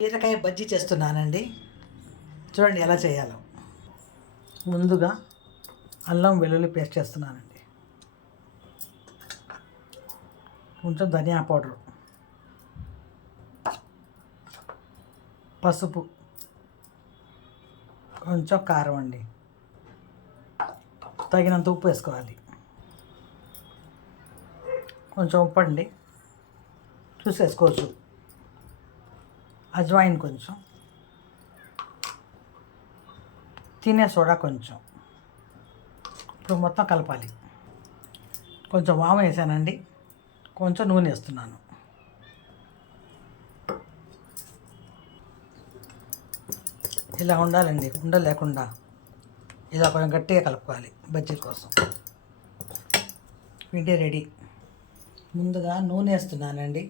బీరకాయ బజ్జీ చేస్తున్నానండి. చూడండి ఎలా చేయాలో. ముందుగా అల్లం వెల్లుల్లి పేస్ట్ చేస్తున్నానండి. కొంచెం ధనియా పౌడరు, పసుపు, కొంచెం కారం అండి, తగినంత ఉప్పు వేసుకోవాలి. కొంచెం ఉప్పు అండి, చూసేసుకోవచ్చు. అజ్వాయిన్ కొంచెం, తినే సోడా కొంచెం. ఇప్పుడు మొత్తం కలపాలి. కొంచెం వాము వేసానండి, కొంచెం నూనె వేస్తున్నాను. ఇలా ఉండాలండి, ఉండలు లేకుండా ఇలా కొంచెం గట్టిగా కలుపుకోవాలి బజ్జీల కోసం. పిండి రెడీ. ముందుగా నూనె వేస్తున్నానండి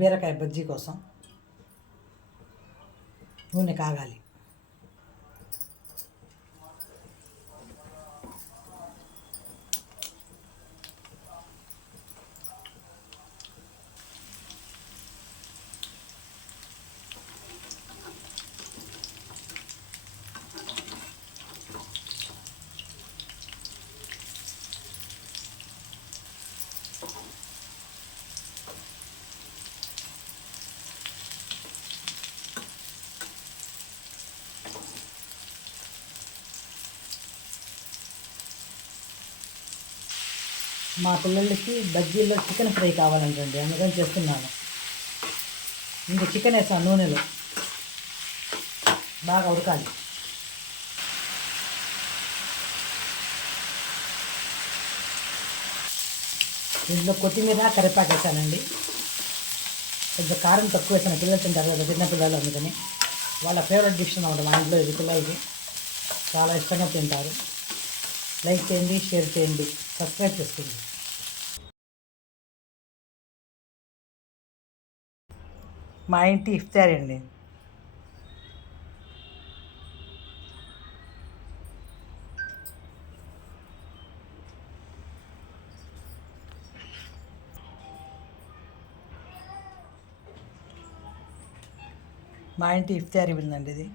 బీరకాయ బజ్జీ కోసం. నూనె కాగాలి. మా పిల్లలకి బజ్జీల్లో చికెన్ ఫ్రై కావాలంటండి, అందుకని చేస్తున్నాను. ఇంక చికెన్ వేసాను నూనెలో, బాగా ఉడకాలి. ఇందులో కొత్తిమీర కరివేపాకు వేసానండి. కొంచెం కారం తక్కువ వేసాను, పిల్లలు తింటారు కదా, చిన్న పిల్లలు, అందుకని వాళ్ళ ఫేవరెట్ డిష్ అన్నమాట మా ఇంట్లో. ఇది పిల్లలకి చాలా ఇష్టంగా తింటారు. లైక్ చేయండి, షేర్ చేయండి, సబ్స్క్రైబ్ చేసుకోండి. మా ఇంటి ఇఫ్తారీ అండి. మా ఇంటి ఇఫ్తారీ ఉందండి ఇది.